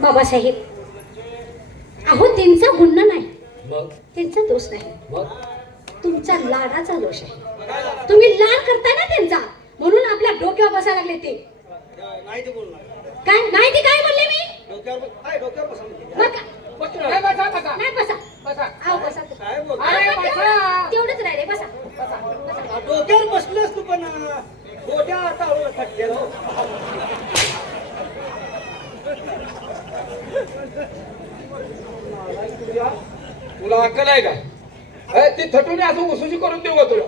बाबासाहेब, अहो त्यांचा गुन्हा नाही, मग त्यांचा दोष नाही, मग तुमचा लाडाचा दोष आहे. तुम्ही लाड करताय ना त्यांचा, म्हणून आपल्या डोक्यावर बसायला लागले ते. नाही ते बोलणार. काय नाही ते काय म्हणले मी? डोक्यावर बसा म्हणते. मग काय? नाही बसा बसा नाही बसा. बसा. अहो बसा. काय बोल अरे बसा. तेवढंच राहिले, बसा. डोक्यावर बसलोस तू पण गोट्या आता खटकेलो. तुला अक्कल आहे का? ती थटून असं उसुशी करून देऊ का तुला?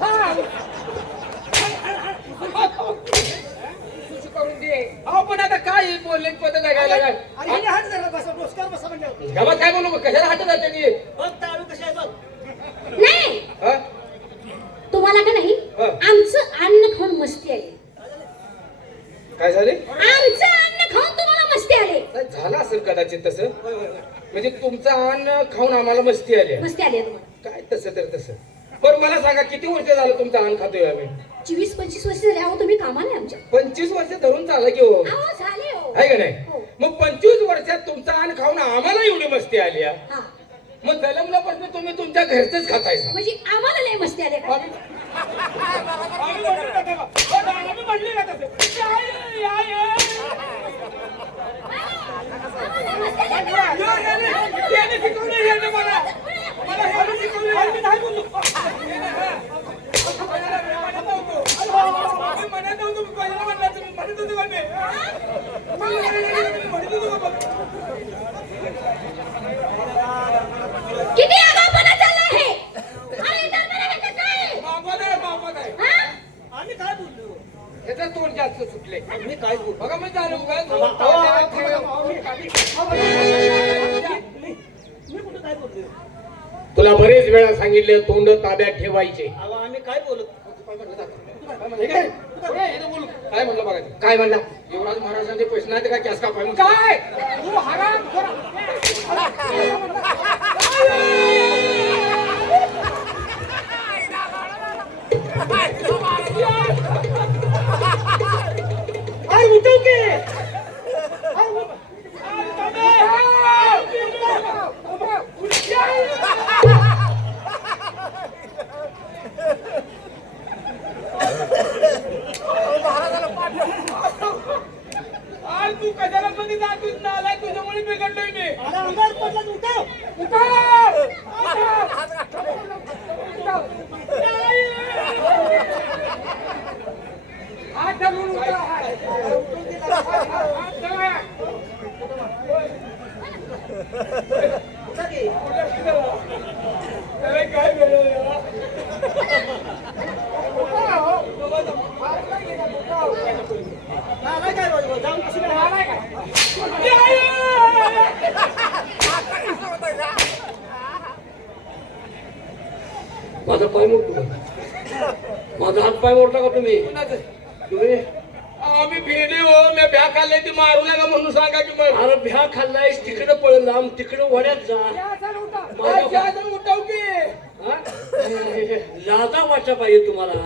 उसुशी करून दे. अहो पण आता काय बोलले पद्धत आहे काय? अरे हिने हात धरला बसा, डोक्यावर बसा म्हणजे. गावात काय बोलू कशाला हात जाते? बघ ताळू कशी आहे बघ. नाही, तुम्हाला का नाही आमचं अन्न खाऊन मस्ती आली. काय झाले? आमचं अन्न खाऊन तुम्हाला मस्ती आली. झालं असेल कदाचित तसं. म्हणजे तुमचं अन्न खाऊन आम्हाला मस्ती आली. मस्ती आली तुम्हाला. काय तसं तर तसं. पण मला सांगा किती वर्ष झालं तुमचं अन्न खातोय आम्ही? 24-25 वर्ष झाले. अहो तुम्ही कामाला आमच्या. 25 वर्ष धरून चाललं की हो, अहो झाले हो. आहे का नाही? हो. मग 25 वर्षात तुमचं अन्न खाऊन आम्हाला एवढी मस्ती आली आहे. हा. मग जन्मल्यापासून तुम्ही तुमच्या घरचंच खाताय. म्हणजे आम्हाला लय मस्ती आली का? किती आगाऊपणा चालला आहे? अरे दरबारा हे कसं आहे? हा? आम्ही काय बोललो? याचं तोंड जास्त सुटले. आम्ही काय बोललो? बघा मी चालू मी कुठं काय बोललो? तुला बरेच वेळा सांगितले तोंड ताब्यात ठेवायचे. अहो आम्ही काय बोलत? काय म्हणलं बघा? काय म्हणला? युवराज महाराजांचे पैसे नाही तर काय कॅस का पाहिजे? काय तू हराम अरे उठव की. तू कशाला मध्ये जातोस ना? आलाय तुझ्यामुळे बिघडलोय मी. अरे अंगावर पडला तू उठव. हात धरून उठा. काय नाही काय बोललो? जाऊन कसं काय? माझा पाय मोडतो का? माझा हात पाय मोडला का तुम्ही? तुम्ही आम्ही भेले हो. मी भ्या खाल्ले ती मारू नका म्हणून सांगा की मग. अरे भ्या खाल्लायस तिकडे पळ लांब तिकडे वड्यात जा. उठाव की हा? लाजा वाटा पाहिजे तुम्हाला.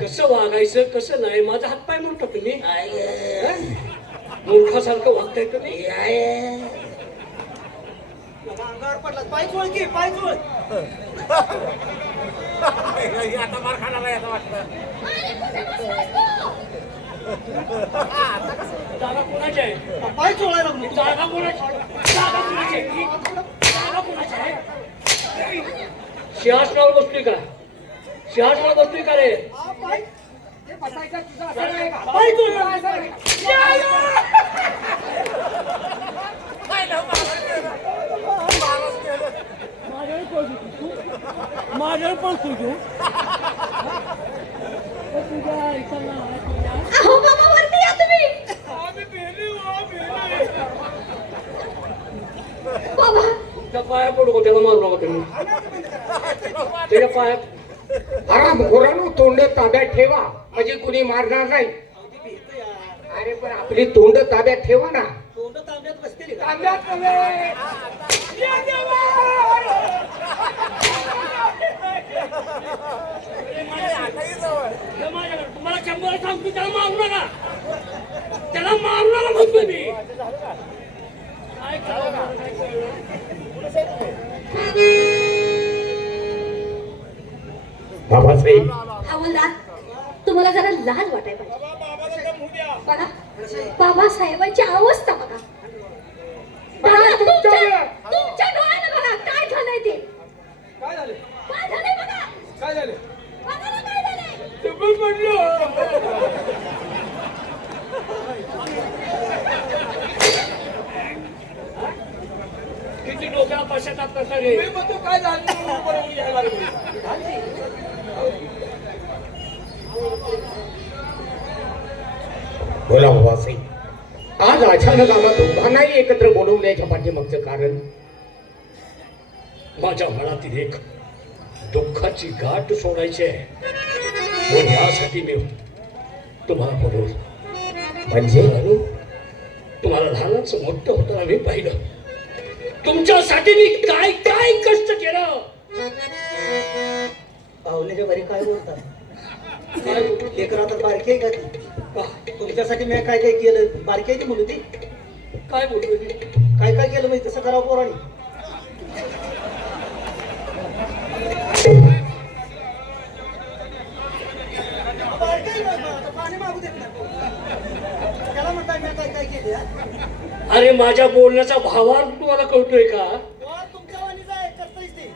कसं वागायचं कसं नाही. माझा हात पाय मोडता तुम्ही? हा? मूर्खासारखं वागताय तुम्ही. अंगावर पडला. पाय चोळ की, पाय चोळ. आता मार खाणार आहे आता वाटतं. जागा कोणाची आहे? पाय चोळायला लागलो. जागा कोणाची? जागा कोणाची आहे? जागा कोणाची आहे? सिंहासनावर बसली का? सिंहासनावर बसली का रे? पाय पाय माझ्यावर पण तुझू अहो बाबा वरती या तुम्ही. आम्ही भेले हो भेले. बाबा त्या पाया पडू का? त्याला मारू नका तुम्ही. त्याच्या पाया आराम घोरानो तोंड ताब्यात ठेवा म्हणजे कुणी मारणार नाही. अरे पण आपली तोंड ताब्यात ठेवा ना. तोंड तांब्यात बसतील का? ताब्यात तुम्हाला शंभर सांगतो त्याला मारू नका. त्याला मारू नका म्हणतो मी. बाबासाहेब हवालदार, तुम्हाला जरा लाज वाटाय पाहिजे. बघा बाबासाहेबांची अवस्था बघा. तुमच्या डोळ्यानं बघा काय झालंय ते. काय झालं काय झालंय बघा. काय झालं बघा ना काय झालंय. तुम्ही म्हणलो किती डोक्याला पश्चाताप करता रे. मी म्हणतो काय झालं म्हणून बरोबर घ्यायला लागलो. बोला बाबासाहेब, आज अचानक आम्हा दोघांनाही एकत्र बोलवण्याच्या पाठीमागचं कारण माझ्या मनातील एक दुःखाची गाठ सोडायची आहे. म्हणून यासाठी मी तुम्हाला बोलवलं. म्हणजे अनु, तुम्हाला लहानाचं मोठं होताना मी पाहिलं. तुमच्यासाठी मी काय काय कष्ट केलं. पाहुण्याच्या घरी काय बोलतात काय लेकर आता बारकी आहे का ती तुमच्यासाठी मी काय काय केलं. बारकी आहे ती मुलं ती काय बोलतोय मी? काय काय केलं म्हणजे तसं करावं पोरांनी. पाणी मागू देत नाही त्याला म्हणताय मी काय काय केले. अरे माझ्या बोलण्याचा भावार्थ तुम्हाला कळतोय का? तुमच्या वाणीचा आहे करतायच ते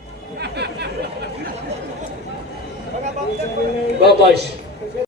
बाबाश